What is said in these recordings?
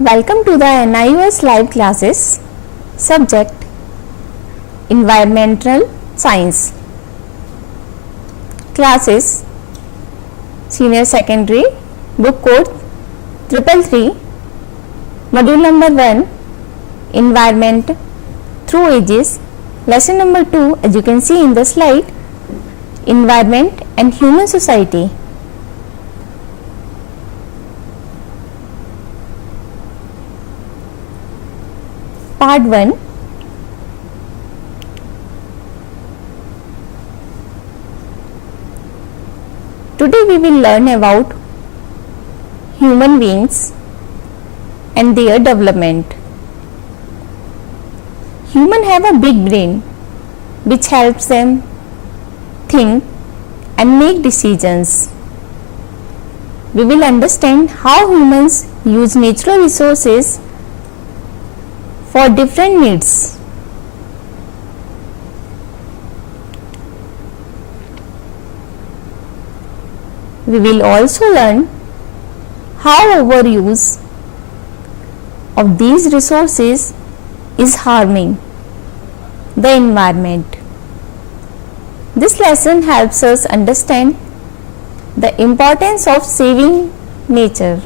Welcome to the NIOS live classes. Subject Environmental Science. Classes Senior Secondary, Book Code 333, Module number 1, Environment through Ages, Lesson number 2, as you can see in the slide, Environment and Human Society. Part 1. Today we will learn about human beings and their development. Humans have a big brain which helps them think and make decisions. We will understand how humans use natural resources for different needs. We will also learn how overuse of these resources is harming the environment. This lesson helps us understand the importance of saving nature.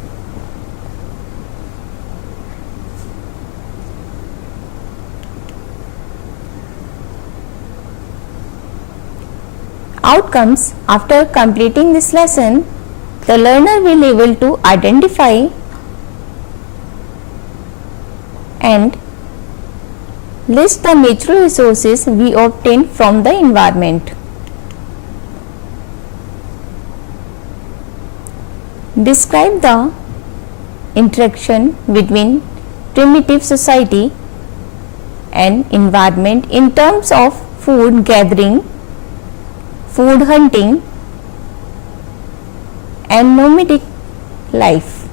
Outcomes: after completing this lesson, the learner will be able to identify and list the natural resources we obtain from the environment. Describe the interaction between primitive society and environment in terms of food gathering, food hunting, and nomadic life.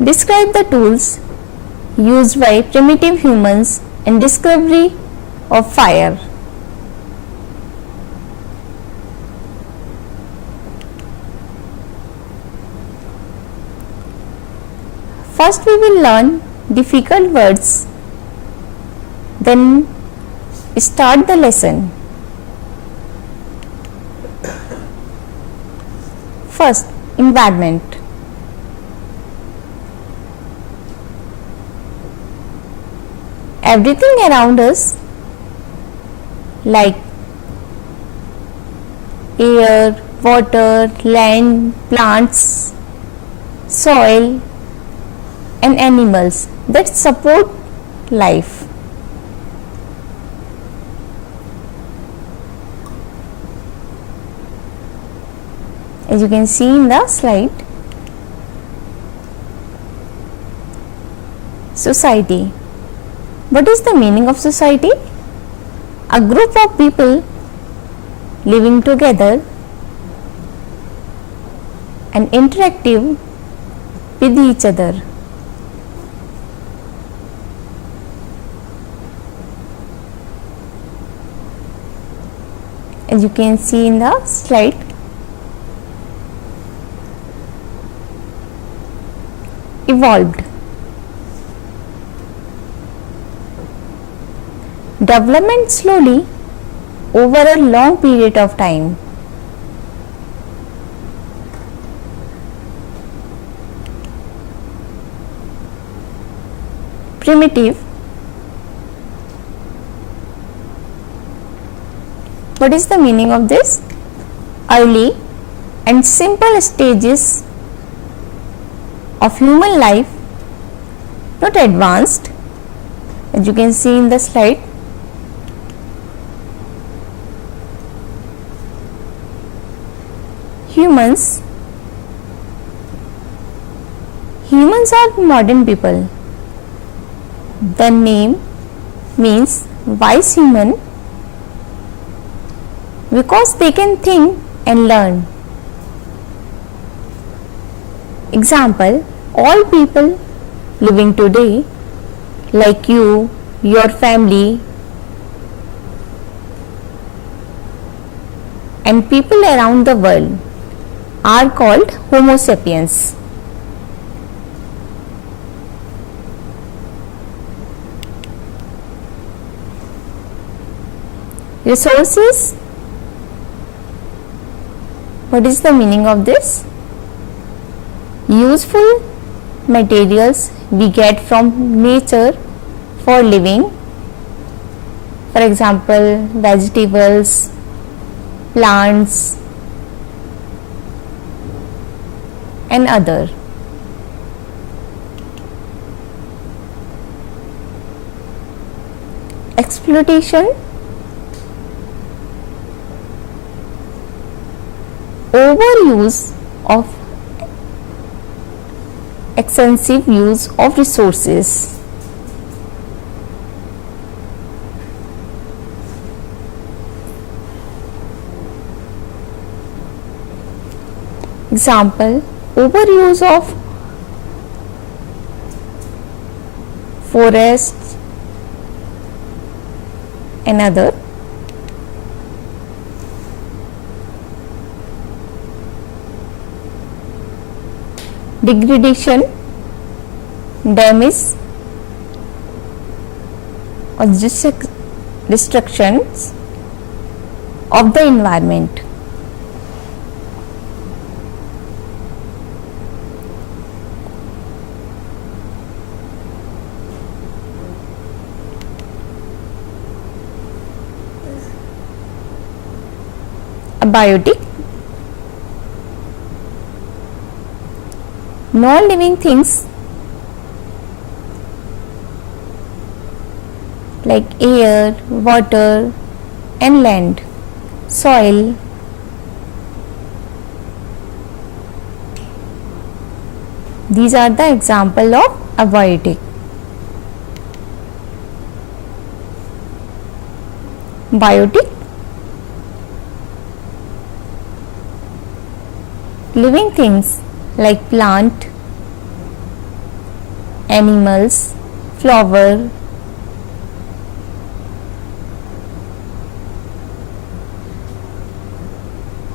Describe the tools used by primitive humans in discovery of fire. First we will learn difficult words, then start the lesson. First, environment. Everything around us like air, water, land, plants, soil, and animals that support life. As you can see in the slide, society. What is the meaning of society? A group of people living together and interactive with each other. As you can see in the slide, evolved. Development slowly over a long period of time. Primitive. What is the meaning of this? Early and simple stages of human life, not advanced, as you can see in the slide. Humans are modern people. The name means wise human because they can think and learn. Example, all people living today like you, your family, and people around the world are called Homo sapiens. Resources. What is the meaning of this? Useful materials we get from nature for living. For example, vegetables, plants, and other. Exploitation. Overuse of extensive use of resources. Example, overuse of forests and other. Degradation, damage or destructions of the environment. Abiotic, non-living things like air, water and land, soil, these are the example of abiotic. Biotic, living things like plant, animals, flower,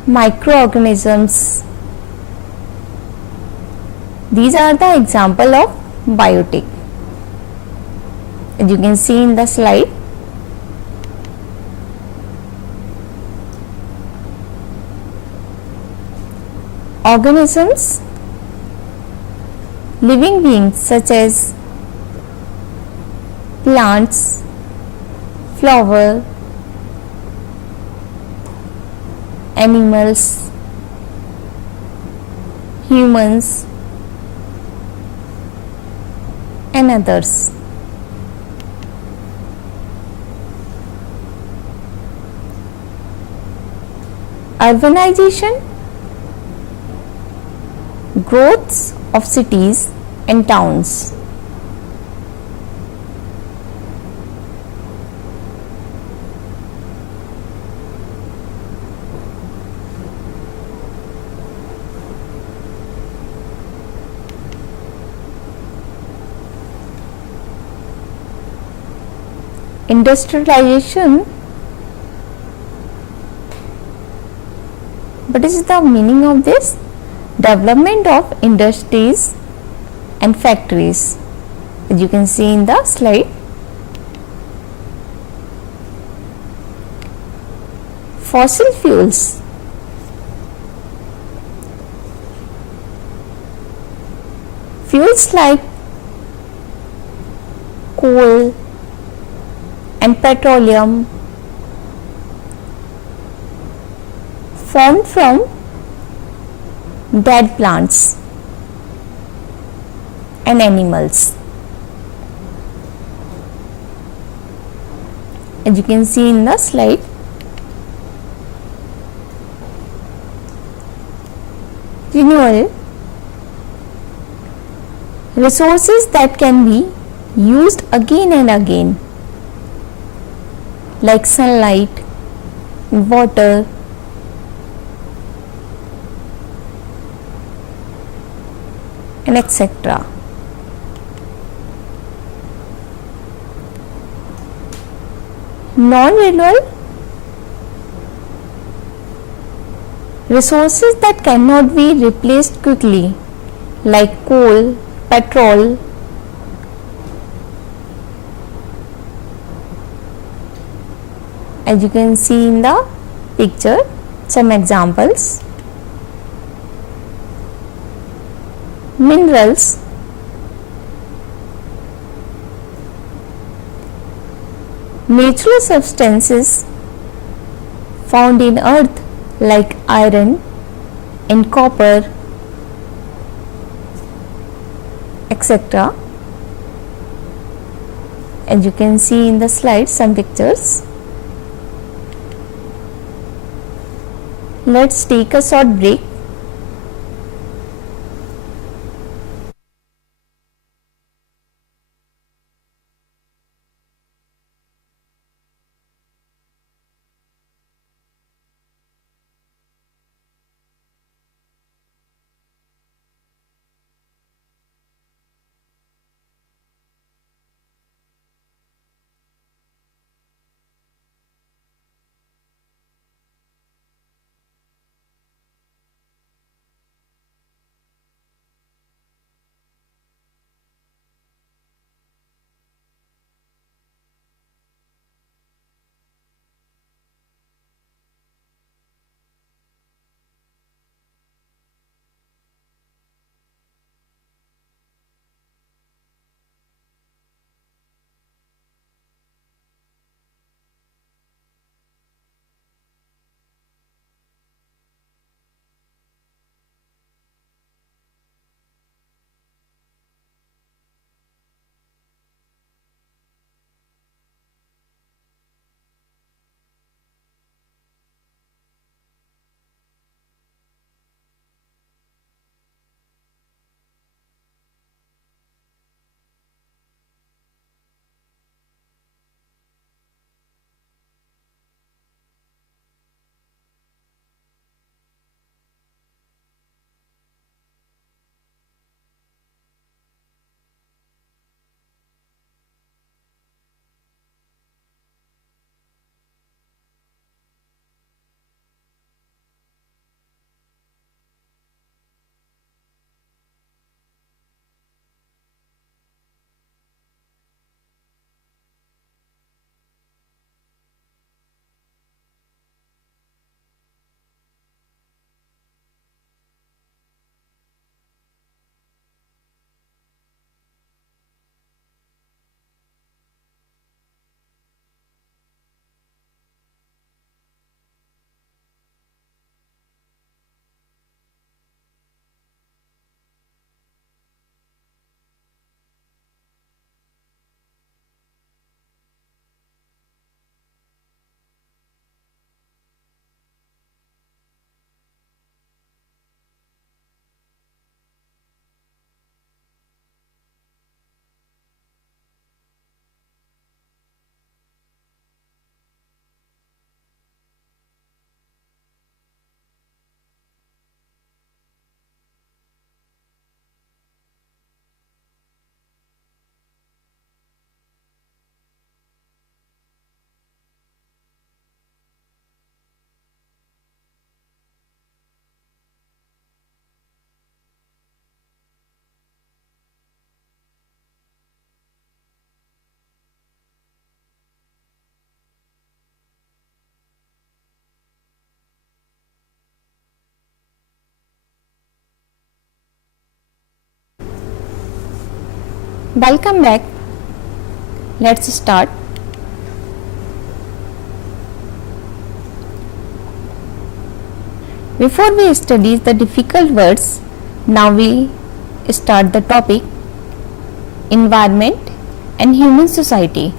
microorganisms. These are the example of biotic. As you can see in the slide, organisms, living beings such as plants, flower, animals, humans and others. Urbanization, growths of cities and towns. Industrialization. What is the meaning of this? Development of industries and factories, as you can see in the slide. Fossil fuels, fuels like coal and petroleum formed from dead plants and animals. As you can see in the slide, renewable, resources that can be used again and again, like sunlight, water, and etc. Non-renewable, Resources that cannot be replaced quickly, like coal, petrol, as you can see in the picture, some examples. Minerals, natural substances found in earth like iron and copper, etc. As you can see in the slide, some pictures. Let's take a short break. Welcome back. Let's start. Before we study the difficult words, now we start the topic environment and human society.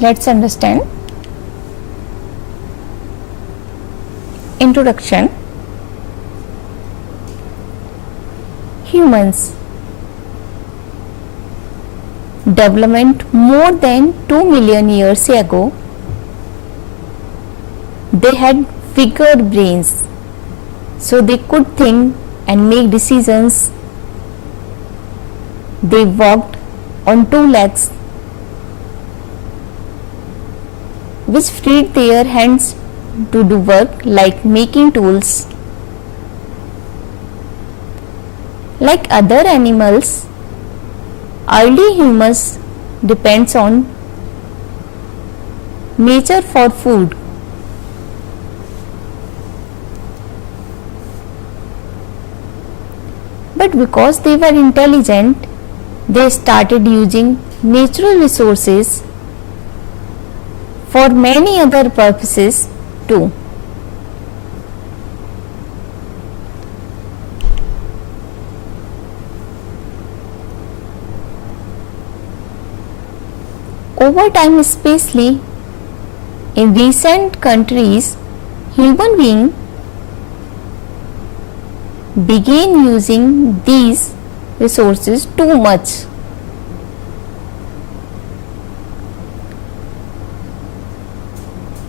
Let's understand. Introduction. Humans. Development more than 2 million years ago. They had bigger brains, so they could think and make decisions They walked on two legs, which freed their hands to do work like making tools. Like other animals, early humans depends on nature for food. But because they were intelligent, they started using natural resources for many other purposes too. Over time, especially in recent countries, human beings began using these resources too much.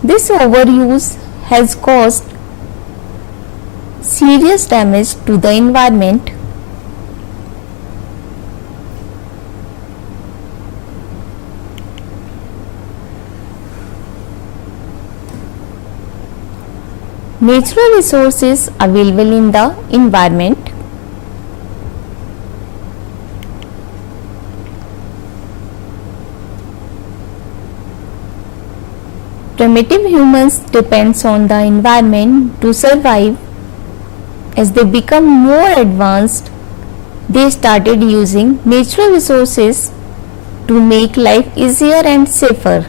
This overuse has caused serious damage to the environment. Natural resources available in the environment. Primitive humans depends on the environment to survive. As they become more advanced, they started using natural resources to make life easier and safer.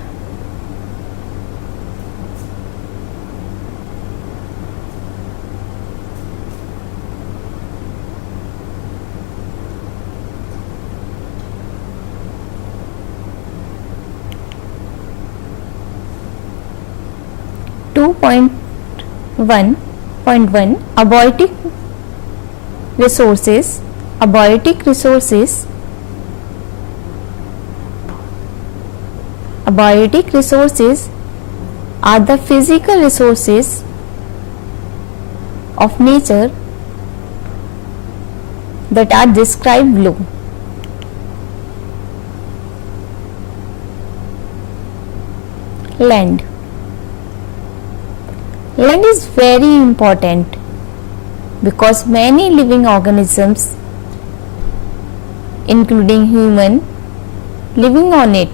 Point 1.1 Abiotic resources. Abiotic resources are the physical resources of nature that are described below. Land. Land is very important because many living organisms, including human, living on it.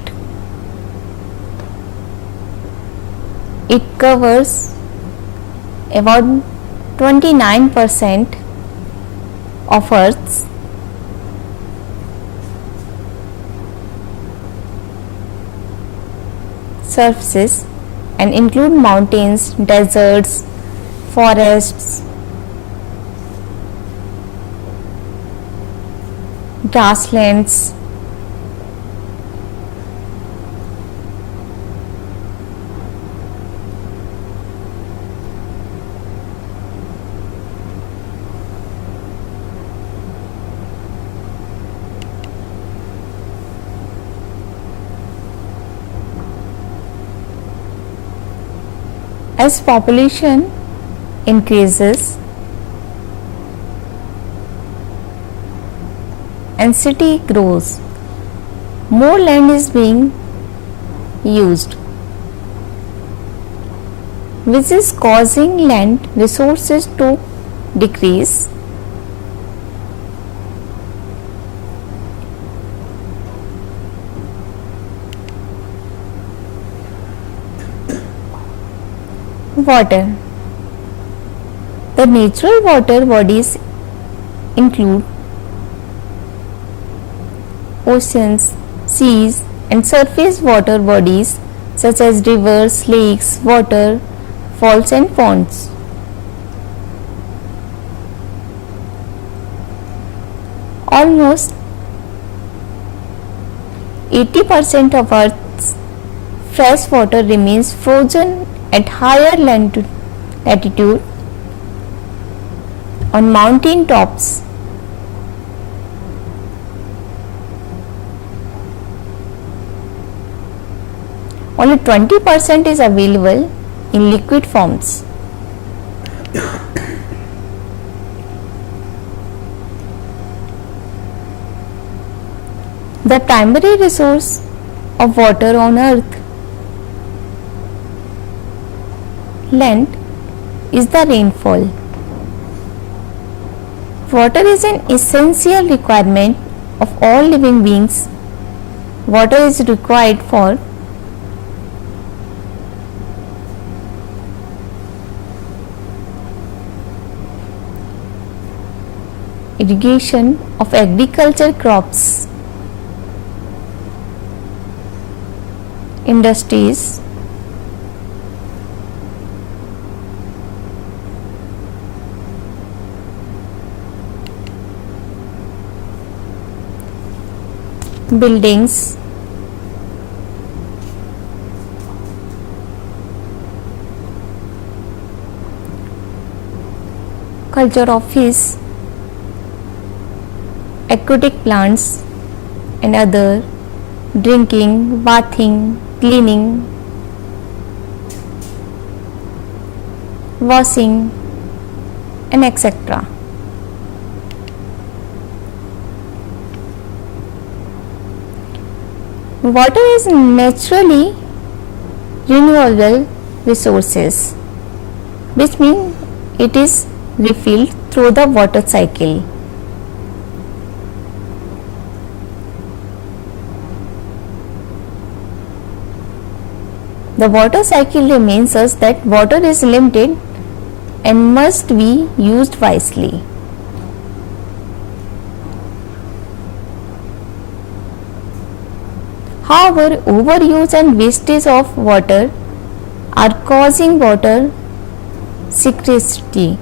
It covers about 29% of Earth's surfaces and include mountains, deserts, forests, grasslands, as population increases and city grows, more land is being used, which is causing land resources to decrease. Water. The natural water bodies include oceans, seas, and surface water bodies such as rivers, lakes, waterfalls, and ponds. Almost 80% of Earth's fresh water remains frozen at higher latitude on mountain tops. Only 20% is available in liquid forms. The primary resource of water on earth land is the rainfall. Water is an essential requirement of all living beings. Water is required for irrigation of agriculture crops, industries, buildings, culture office, aquatic plants and other, drinking, bathing, cleaning, washing and etc. Water is naturally renewable resources, which means it is refilled through the water cycle. The water cycle reminds us that water is limited and must be used wisely. However, overuse and wastage of water are causing water scarcity.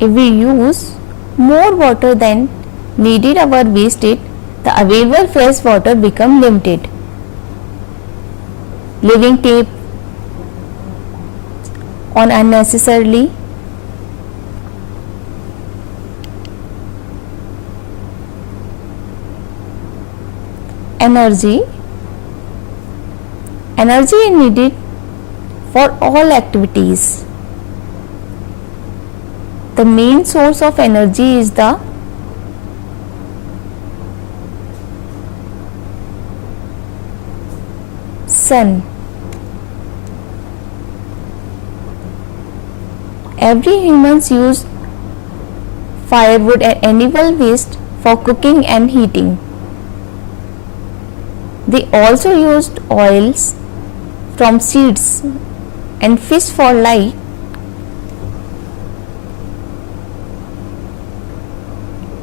If we use more water than needed or wasted, the available fresh water become limited, leaving tape on unnecessarily. Energy is needed for all activities. The main source of energy is the sun. Every humans use firewood and animal waste for cooking and heating. They also used oils from seeds and fish for light.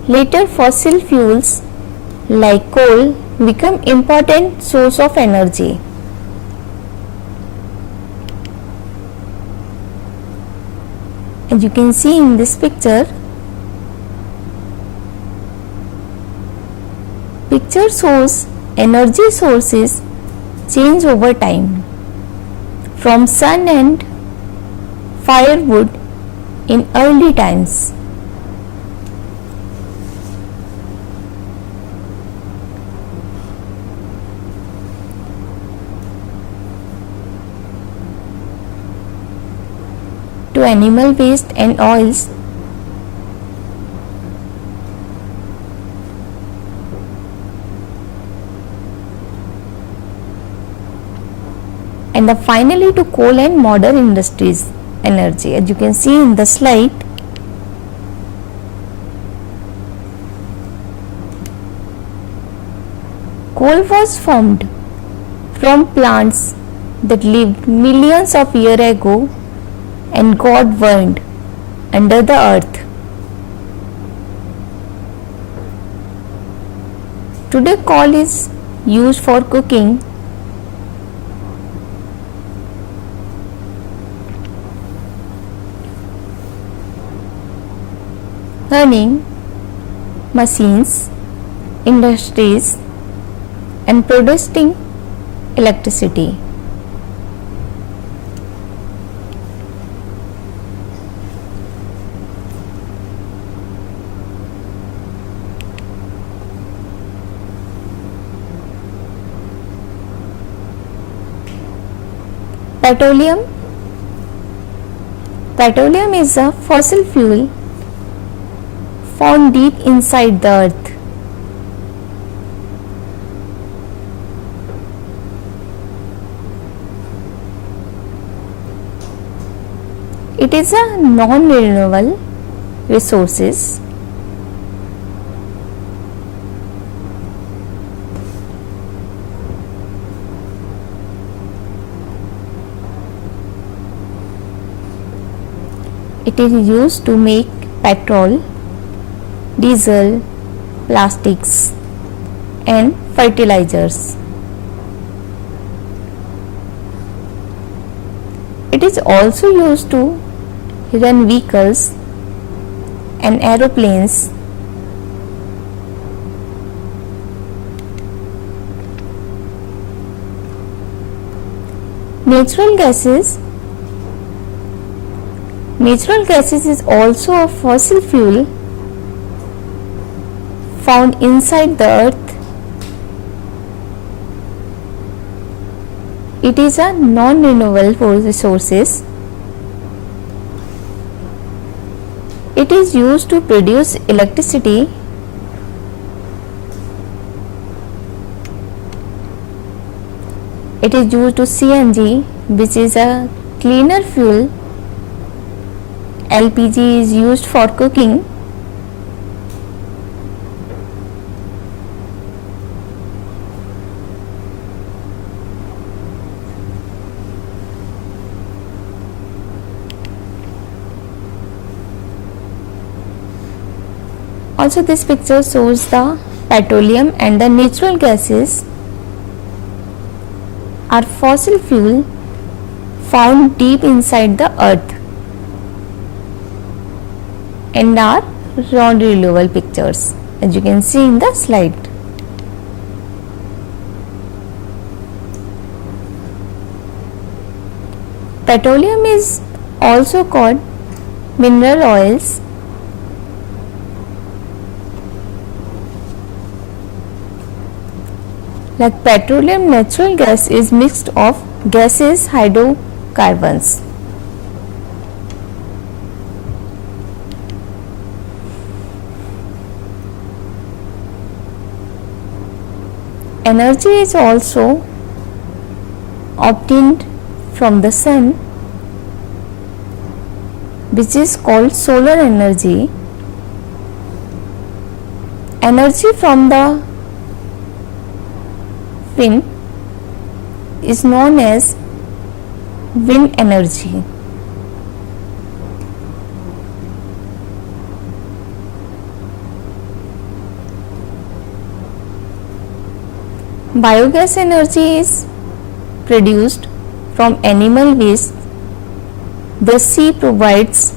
Later, fossil fuels like coal become important source of energy. As you can see in this picture shows energy sources change over time from sun and firewood in early times. To animal waste and oils, and finally to coal and modern industries energy. As you can see in the slide, coal was formed from plants that lived millions of years ago and got burned under the earth. Today coal is used for cooking, running machines, industries and producing electricity. Petroleum is a fossil fuel found deep inside the earth. It is a non-renewable resources. It is used to make petrol, diesel, plastics and fertilizers. It is also used to run vehicles and aeroplanes. Natural gases is also a fossil fuel found inside the earth. It is a non-renewable resources. It is used to produce electricity. It is used to CNG, which is a cleaner fuel. LPG is used for cooking. Also, this picture shows the petroleum and the natural gases are fossil fuel found deep inside the earth and are non-renewable pictures, as you can see in the slide. Petroleum is also called mineral oils. Like petroleum, natural gas is mixed of gases, hydrocarbons. Energy is also obtained from the sun, which is called solar energy. Energy from the wind is known as wind energy. Biogas energy is produced from animal waste. The sea provides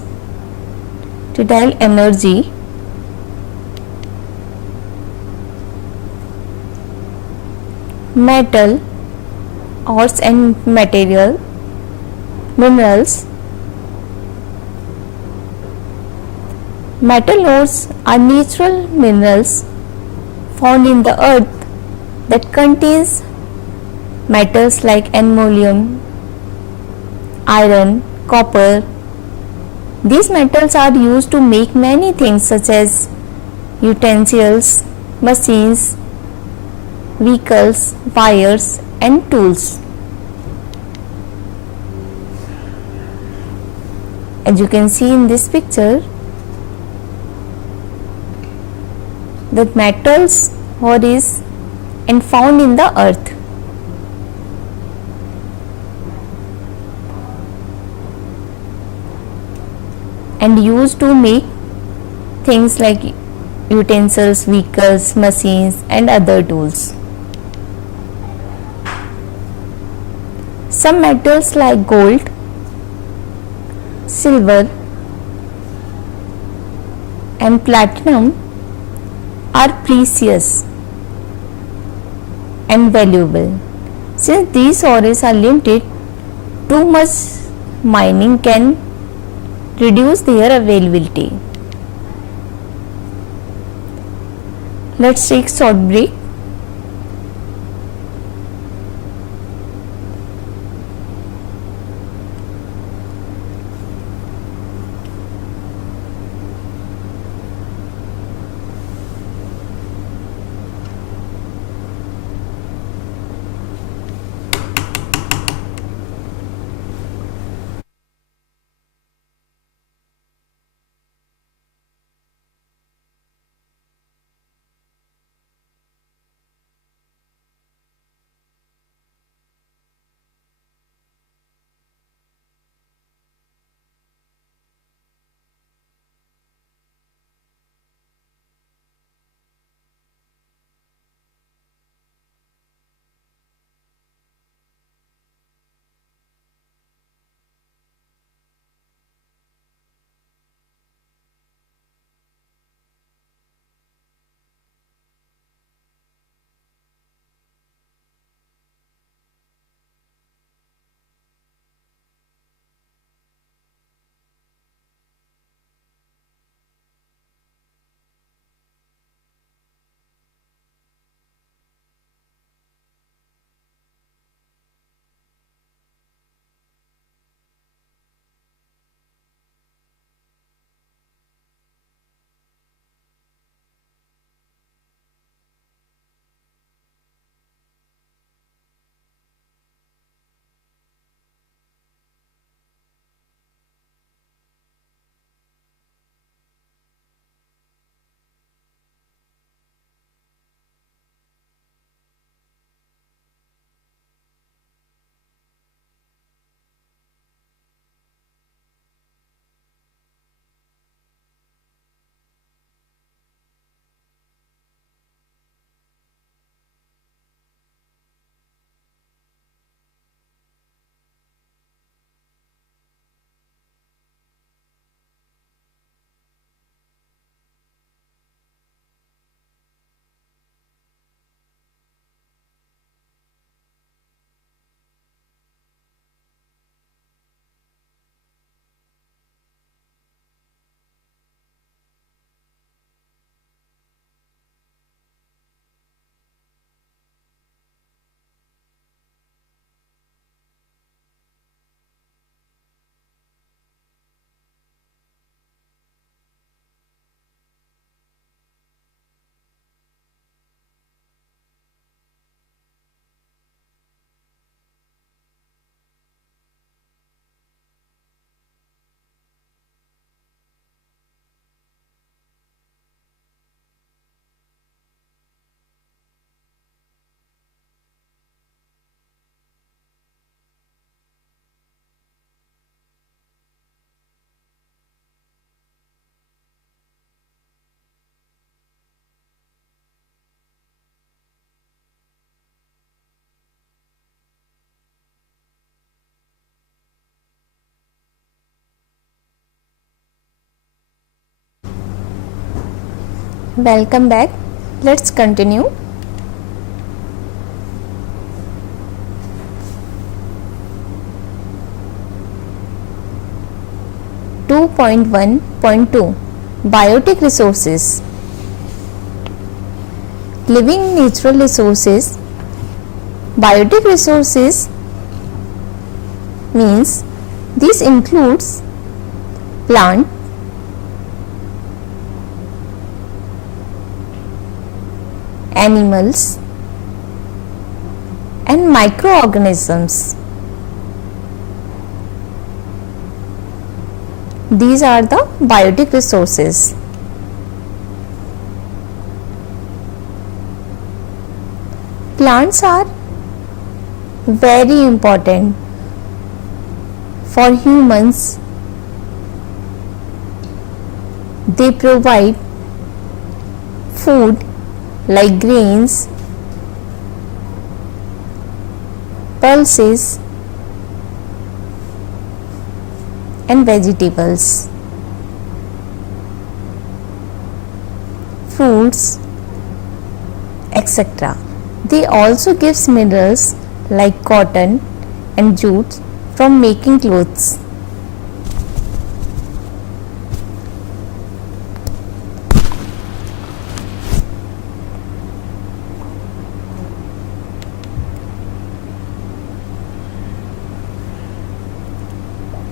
tidal energy. Metal, ores and material, minerals. Metal ores are natural minerals found in the earth that contains metals like aluminum, iron, copper. These metals are used to make many things such as utensils, machines, vehicles, wires and tools. As you can see in this picture, the metals what is and found in the earth. And used to make things like utensils, vehicles, machines and other tools. Some metals like gold, silver and platinum are precious and valuable. Since these ores are limited, too much mining can reduce their availability. Let's take a short break. Welcome back. Let's continue. Two point 1.2 Biotic resources. Living natural resources. Biotic resources means this includes plant, animals and microorganisms. These are the biotic resources. Plants are very important for humans. They provide food like grains, pulses and vegetables, fruits, etc. They also give minerals like cotton and jute from making clothes.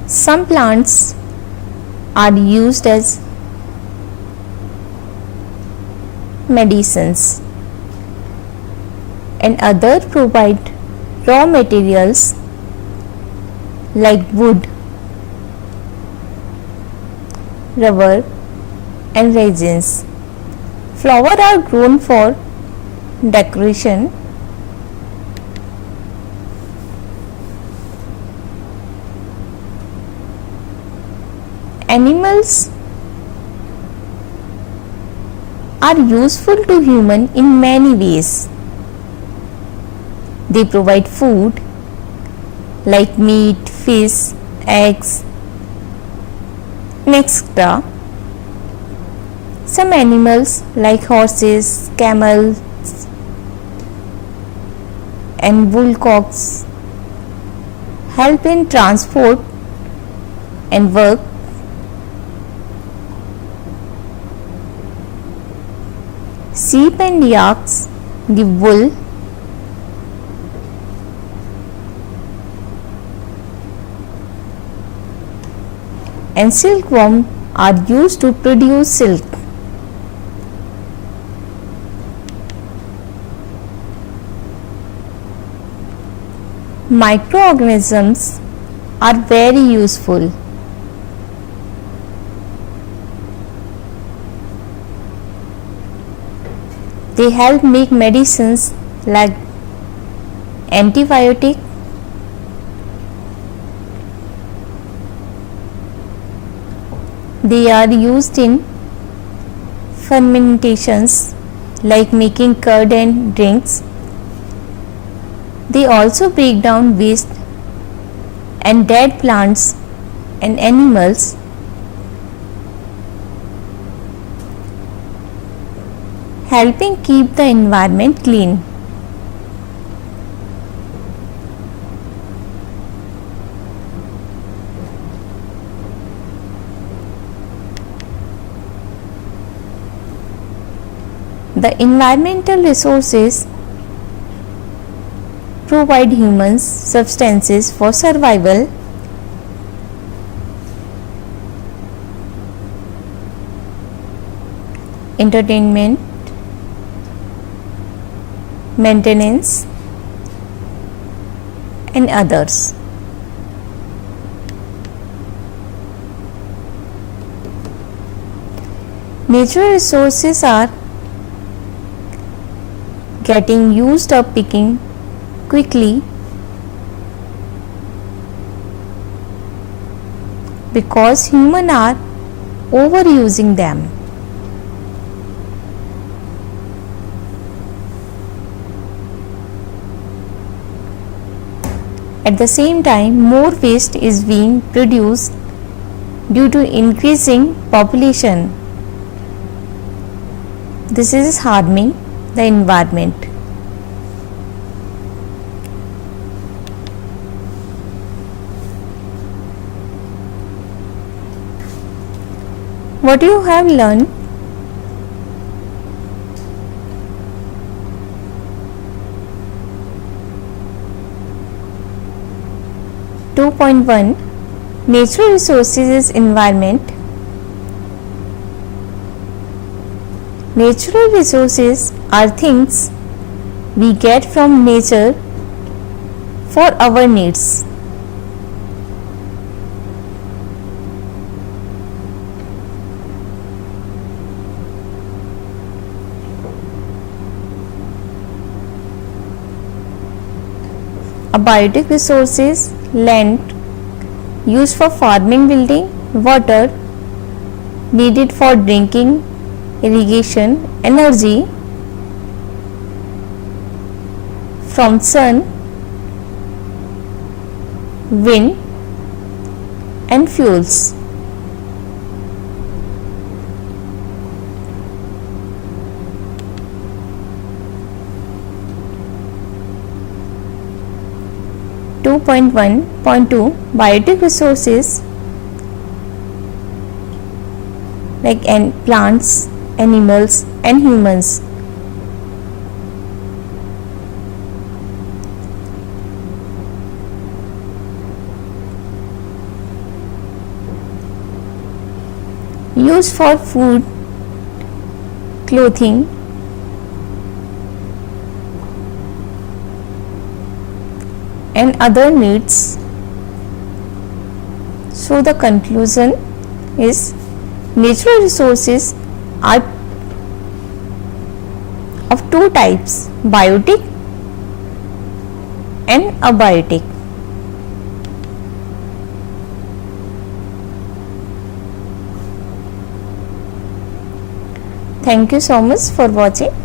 Some plants are used as medicines and others provide raw materials like wood, rubber and resins. Flowers are grown for decoration. Animals are useful to humans in many ways. They provide food like meat, fish, eggs, etc. Some animals like horses, camels and woolcocks help in transport and work. Sheep and yaks give wool. And silkworms are used to produce silk. Microorganisms are very useful. They help make medicines like antibiotic, they are used in fermentations like making curd and drinks. They also break down waste and dead plants and animals. Helping keep the environment clean. The environmental resources provide humans substances for survival. Entertainment, maintenance and others. Natural resources are getting used up picking quickly because humans are overusing them. At the same time, more waste is being produced due to increasing population. This is harming the environment. What you have learned? (2.1) Natural resources is environment. Natural resources are things we get from nature for our needs. Abiotic resources: land used for farming, building, water needed for drinking, irrigation, energy from sun, wind and fuels. (2.1.2) Biotic resources like plants, animals and humans. Used for food, clothing, and other needs. So the conclusion is natural resources are of two types: biotic and abiotic. Thank you so much for watching.